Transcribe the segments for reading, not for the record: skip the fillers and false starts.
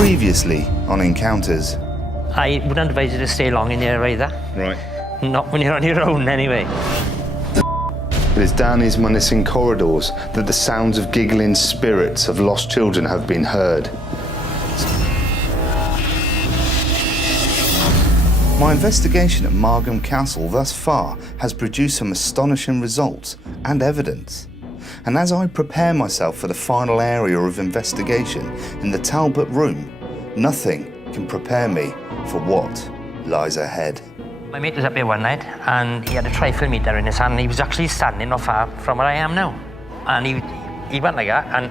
Previously on Encounters. I wouldn't advise you to stay long in here either. Right. Not when you're on your own, anyway. It is down these menacing corridors that the sounds of giggling spirits of lost children have been heard. My investigation at Margam Castle thus far has produced some astonishing results and evidence. And as I prepare myself for the final area of investigation in the Talbot Room, nothing can prepare me for what lies ahead. My mate was up here one night and he had a trifle meter in his hand and he was actually standing not far from where I am now. And he went like that and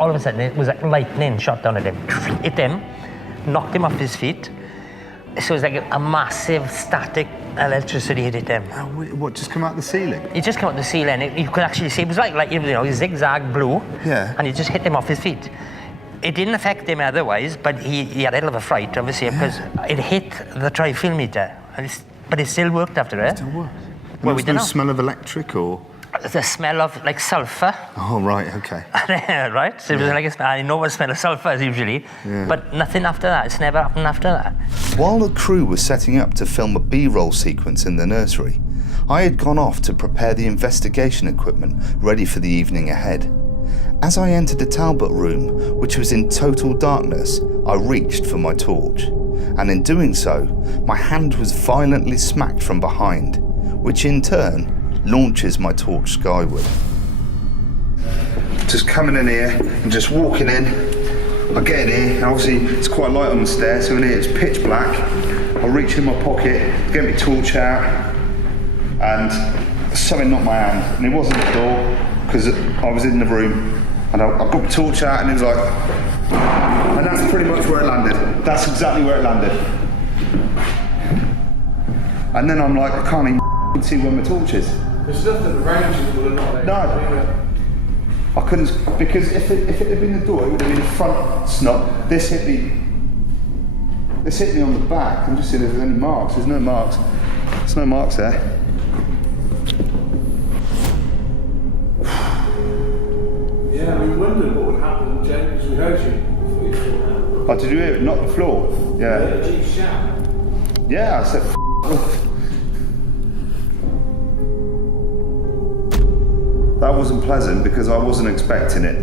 all of a sudden it was like lightning shot down at him. Hit him, knocked him off his feet. So it was like a massive static electricity hit him. What, just come out the ceiling? It just came out the ceiling. You could actually see, it was like zigzag blue. Yeah. And it just hit him off his feet. It didn't affect him otherwise, but he had a little of a fright, obviously, because it hit the trifle meter. But it still worked after it. It still worked? Well, we was don't the know. smell of electric or? The smell of like sulphur. Oh, right, okay. Right? So it was like a smell. I know what smell of sulphur is usually, but nothing after that. It's never happened after that. While the crew was setting up to film a B-roll sequence in the nursery, I had gone off to prepare the investigation equipment ready for the evening ahead. As I entered the Talbot Room, which was in total darkness, I reached for my torch. And in doing so, my hand was violently smacked from behind, which in turn launches my torch skyward. Just coming in here and just walking in. I get in here, and obviously it's quite light on the stairs, so in here it's pitch black. I reach in my pocket, get my torch out, and something knocked my hand. And it wasn't the door, because I was in the room, and I got my torch out, and it was like, and that's pretty much where it landed. That's exactly where it landed. And then I'm like, I can't even see where my torch is. There's nothing around you that would have not. No. I couldn't, because if it had been the door, it would have been the front snot. This hit me on the back. I'm just seeing if there's any marks. There's no marks. There's no marks there. Yeah, we wondered what would happen, James, because we heard you before you saw that. Oh, did you hear it? Not the floor. Yeah. Yeah, deep shout. Yeah, I said, off. That wasn't pleasant because I wasn't expecting it.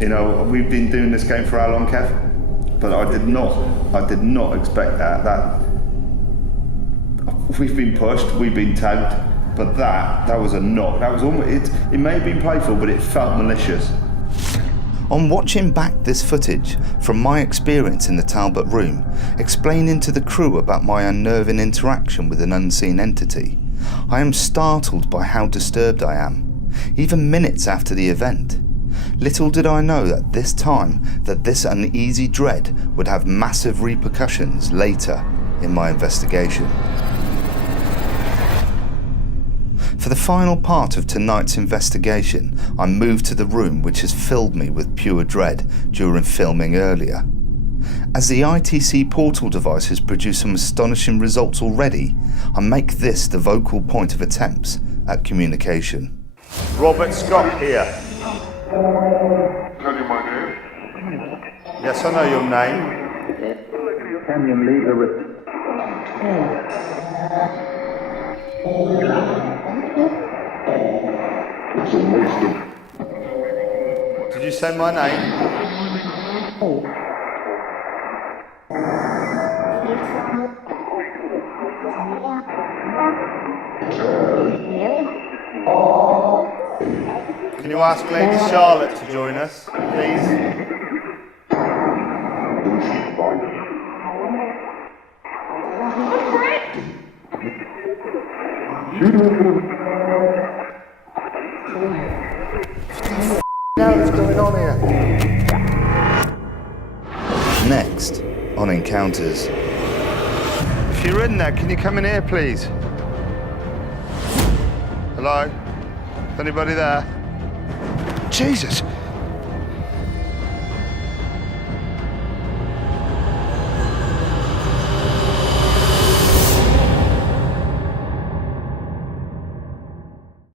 You know, we've been doing this game for how long, Kev? But I did not expect that. We've been pushed, we've been tagged, but that was a knock. That was almost, it may have been playful, but it felt malicious. On watching back this footage from my experience in the Talbot Room, explaining to the crew about my unnerving interaction with an unseen entity, I am startled by how disturbed I am. Even minutes after the event. Little did I know at this time that this uneasy dread would have massive repercussions later in my investigation. For the final part of tonight's investigation, I moved to the room which has filled me with pure dread during filming earlier. As the ITC portal device has produced some astonishing results already, I make this the vocal point of attempts at communication. Robert Scott here. Tell you my name? Yes, I know your name. Can you leave her with... It's a waste of... Did you say my name? Can you ask Lady Charlotte to join us, please? Now what's going on here? Next on Encounters. If you're in there, can you come in here, please? Hello? Is anybody there? Jesus!